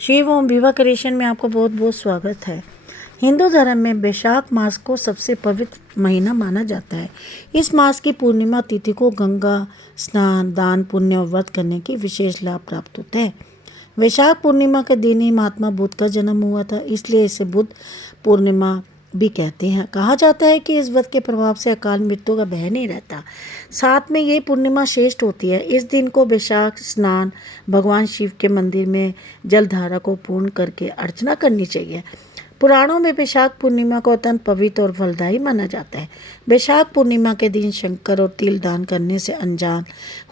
शिव ओम विवाह क्रिएशन में आपका बहुत बहुत स्वागत है। हिंदू धर्म में वैशाख मास को सबसे पवित्र महीना माना जाता है। इस मास की पूर्णिमा तिथि को गंगा स्नान, दान, पुण्य और व्रत करने की विशेष लाभ प्राप्त होता है। वैशाख पूर्णिमा के दिन ही महात्मा बुद्ध का जन्म हुआ था, इसलिए इसे बुद्ध पूर्णिमा भी कहते हैं। कहा जाता है कि इस व्रत के प्रभाव से अकाल मृत्यु का भय नहीं रहता। साथ में ये पूर्णिमा श्रेष्ठ होती है। इस दिन को वैशाख स्नान, भगवान शिव के मंदिर में जलधारा को पूर्ण करके अर्चना करनी चाहिए। पुराणों में वैशाख पूर्णिमा को अत्यंत पवित्र और फलदायी माना जाता है। वैशाख पूर्णिमा के दिन शंकर और तिल दान करने से अनजान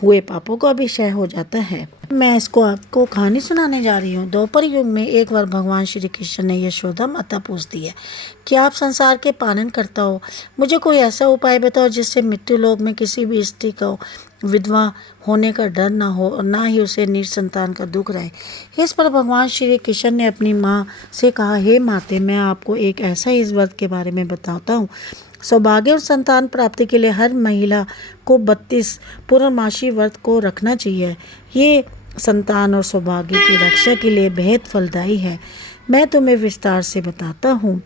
हुए पापों का भी क्षय हो जाता है। मैं इसको आपको कहानी सुनाने जा रही हूँ। द्वापर युग में एक बार भगवान श्री कृष्ण ने यशोदा माता पूछती है कि आप संसार के पालन करता हो, मुझे कोई ऐसा उपाय बताओ जिससे मृत्यु लोक में किसी भी स्त्री को विधवा होने का डर ना हो और ना ही उसे निसंतान का दुख रहे। इस पर भगवान श्री कृष्ण ने अपनी माँ से कहा, हे माते, मैं आपको एक ऐसा इस व्रत के बारे में बताता हूँ। सौभाग्य और संतान प्राप्ति के लिए हर महिला को 32 पूर्णमासी व्रत को रखना चाहिए। ये संतान और सौभाग्य की रक्षा के लिए बेहद फलदायी है। मैं तुम्हें विस्तार से बताता हूँ।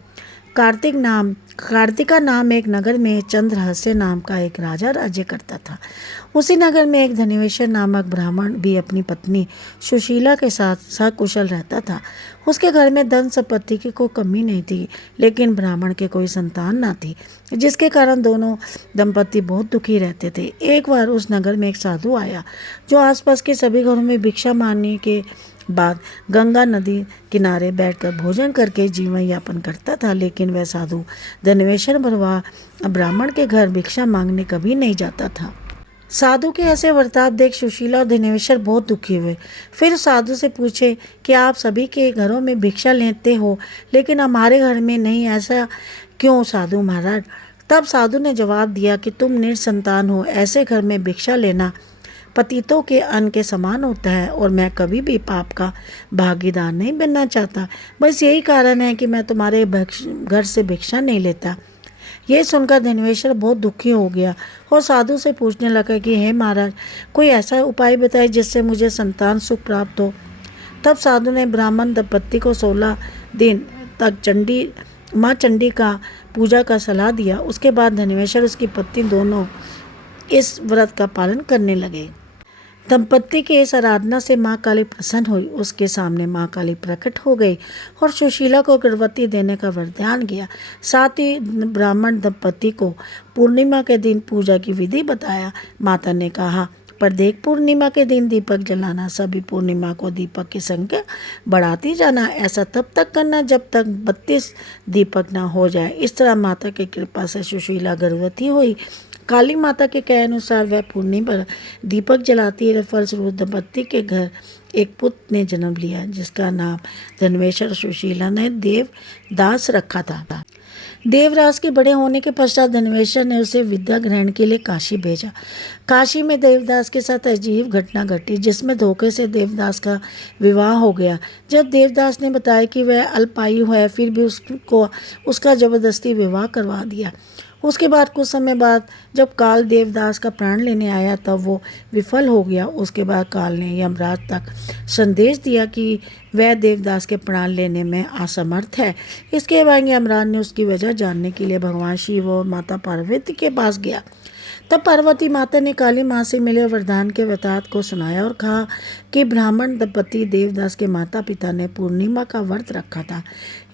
कार्तिका नाम एक नगर में चंद्रहास्य नाम का एक राजा राज्य करता था। उसी नगर में एक धनेश्वर नामक ब्राह्मण भी अपनी पत्नी सुशीला के साथ सकुशल रहता था। उसके घर में धन संपत्ति की कोई कमी नहीं थी, लेकिन ब्राह्मण के कोई संतान ना थी, जिसके कारण दोनों दंपति बहुत दुखी रहते थे। एक बार उस नगर में एक साधु आया जो आसपास के सभी घरों में भिक्षा मांगने के बाद गंगा नदी किनारे बैठकर भोजन करके जीवन यापन करता था। लेकिन वह साधु धनेश्वर ब्राह्मण के घर भिक्षा मांगने कभी नहीं जाता था। साधु के ऐसे बर्ताव देख सुशीला और धनेश्वर बहुत दुखी हुए। फिर साधु से पूछे कि आप सभी के घरों में भिक्षा लेते हो, लेकिन हमारे घर में नहीं, ऐसा क्यों साधु महाराज? तब साधु ने जवाब दिया कि तुम निसंतान हो, ऐसे घर में भिक्षा लेना पतितों के अन्न के समान होता है और मैं कभी भी पाप का भागीदार नहीं बनना चाहता। बस यही कारण है कि मैं तुम्हारे घर से भिक्षा नहीं लेता। यह सुनकर धनेश्वर बहुत दुखी हो गया और साधु से पूछने लगा कि हे महाराज, कोई ऐसा उपाय बताए जिससे मुझे संतान सुख प्राप्त हो। तब साधु ने ब्राह्मण दंपत्ति को 16 दिन तक माँ चंडी का पूजा का सलाह दिया। उसके बाद धनेश्वर उसकी पत्नी दोनों इस व्रत का पालन करने लगे। दंपत्ति के इस आराधना से माँ काली प्रसन्न हुई। उसके सामने माँ काली प्रकट हो गई और सुशीला को गर्भवती देने का वरदान किया। साथ ही ब्राह्मण दंपत्ति को पूर्णिमा के दिन पूजा की विधि बताया। माता ने कहा, पर देख, पूर्णिमा के दिन दीपक जलाना, सभी पूर्णिमा को दीपक की संख्या बढ़ाती जाना। ऐसा तब तक करना जब तक 32 दीपक ना हो जाए। इस तरह माता की कृपा से सुशीला गर्भवती हुई। काली माता के कहे अनुसार वह पूर्णिमा पर दीपक जलाती है। फलस्वरूप दंपत्ति के घर एक पुत्र ने जन्म लिया, जिसका नाम धनेश्वर सुशीला ने देवदास रखा था। देवराज के बड़े होने के पश्चात धनेश्वर ने उसे विद्या ग्रहण के लिए काशी भेजा। काशी में देवदास के साथ अजीब घटना घटी, जिसमें धोखे से देवदास का विवाह हो गया। जब देवदास ने बताया कि वह अल्पायु है, फिर भी उसका जबरदस्ती विवाह करवा दिया। उसके बाद कुछ समय बाद जब काल देवदास का प्राण लेने आया, तब वो विफल हो गया। उसके बाद काल ने यमराज तक संदेश दिया कि वह देवदास के प्राण लेने में असमर्थ है। इसके बाद यमराज ने उसकी वजह जानने के लिए भगवान शिव और माता पार्वती के पास गया। तब पार्वती माता ने काली माँ से मिले वरदान के वृतांत को सुनाया और कहा कि ब्राह्मण दंपति देवदास के माता पिता ने पूर्णिमा का व्रत रखा था,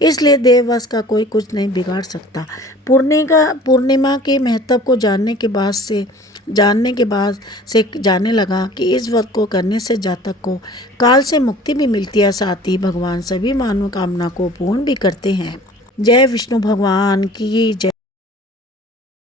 इसलिए देववश का कोई कुछ नहीं बिगाड़ सकता। पूर्णिमा के महत्व को जानने के बाद से जानने लगा कि इस व्रत को करने से जातक को काल से मुक्ति भी मिलती है। साथ ही भगवान सभी मनोकामना को पूर्ण भी करते हैं। जय विष्णु भगवान की जय।